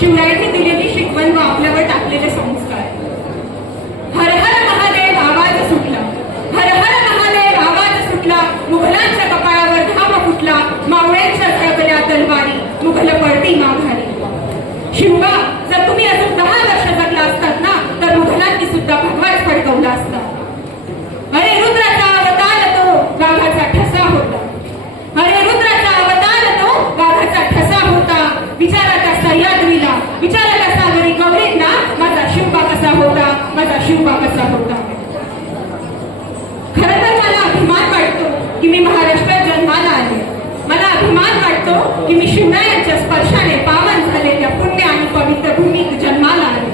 शिवरायांनी दिलेली शिकवण व आपल्यावर टाकलेले संस्कार. हर हर महादेव आवाज सुटला, हर हर महादेव आवाज सुटला, मुघलांच्या कपाळावर घाम फुटला, मावळ्यांच्या झळकल्या तलवारी, मुघल पळती माघारी. शिवबा, जर तुम्ही अजून 10 वर्ष जगला असतात ना, तर मुघलांनी सुद्धा भगवाच फडकवला असता. अरे रुद्राचा अवतार तो वाघाचा ठसा होता, अरे रुद्राचा अवतार तो वाघाचा ठसा होता. विचारा त्या सह्याद्रीला, विचारा त्या सागरी गौरींना, माझा शिवबा कसा होता, माझा शिवबा कसा होता. खरं तर मला अभिमान वाटतो की मी महाराष्ट्रात जन्माला आले. मला अभिमान वाटतो की मी शिवरायांच्या स्पर्शाने पावन झालेल्या पुण्य आणि पवित्र भूमीत जन्माला आले.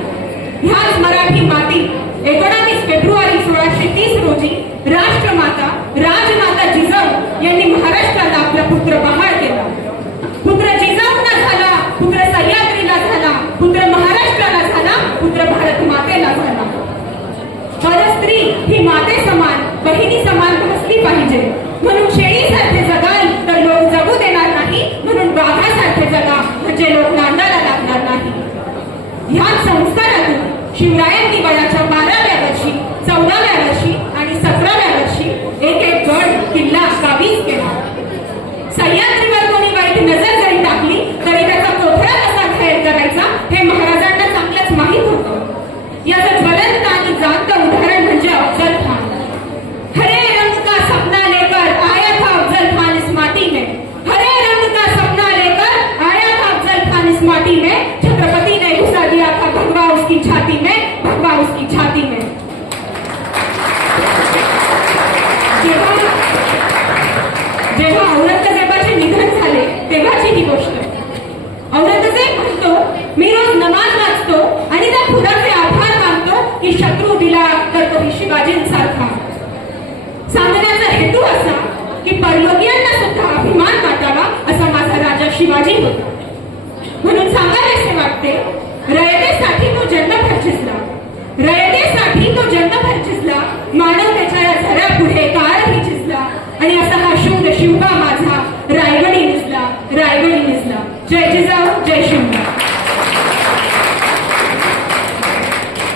ह्याच मराठी मातीत 19 फेब्रुवारी 1630 रोजी राष्ट्रमाता राजमाता जिजाऊ यांनी महाराष्ट्राला आपला पुत्र बहाळ केला. पुत्र जिजाऊंना झाला, पुत्र सह्याद्रीला झाला, पुत्र महाराष्ट्राला झाला, पुत्र भारत मातेला झाला. परस्त्री ही माते समान, बहिणी समान भासली पाहिजे. म्हणून शेळीसारखे जगाल तर लोक जगू देणार नाही, म्हणून वाघासारखे जगा म्हणजे लोक नांदाला लागणार नाही. ह्याच संस्कारातून शिवरायांनी वयाच्या 12व्या वर्षी, 14व्या वर्षी आणि 17व्या वर्षी एक गड किल्ला काबीज केला. सह्याद्रीवर कोणी वाईट नजर जरी टाकली तरी त्याचा कोथळा कसा खैर करायचा हे महाराजांना चांगलंच माहीत होतं. याचं ज्वलंत आणि जास्त उदाहरण म्हणजे अफजल खान. हरे रंग का सपना लेकर आया था अफजल खान इस माटी में, हरे रंग का सपना लेकर आया था अफजल खान इस माटी में. छत्रपति ने घुसा दिया था भगवा उसकी छाती में, भगवा उसकी छाती में. जेव्हा औरंगजेबाचे निधन झाले तेव्हाची ही गोष्ट. औरंगजेब म्हणतो, मी रोज नमाज वाचतो आणि त्या खुदाचे आभार मानतो की शत्रू दिला तर तो शिवाजींसारखा. सांगण्याचा हेतू असा की परलोकियांना सुद्धा अभिमान वाटावा असा माझा राजा शिवाजी होता. म्हणून सांगावेसे वाटते, रयतेसाठी तो जन्मभर झिजला, रयतेसाठी तो जन्मभर झिजला. मानवतेच्या या झऱ्या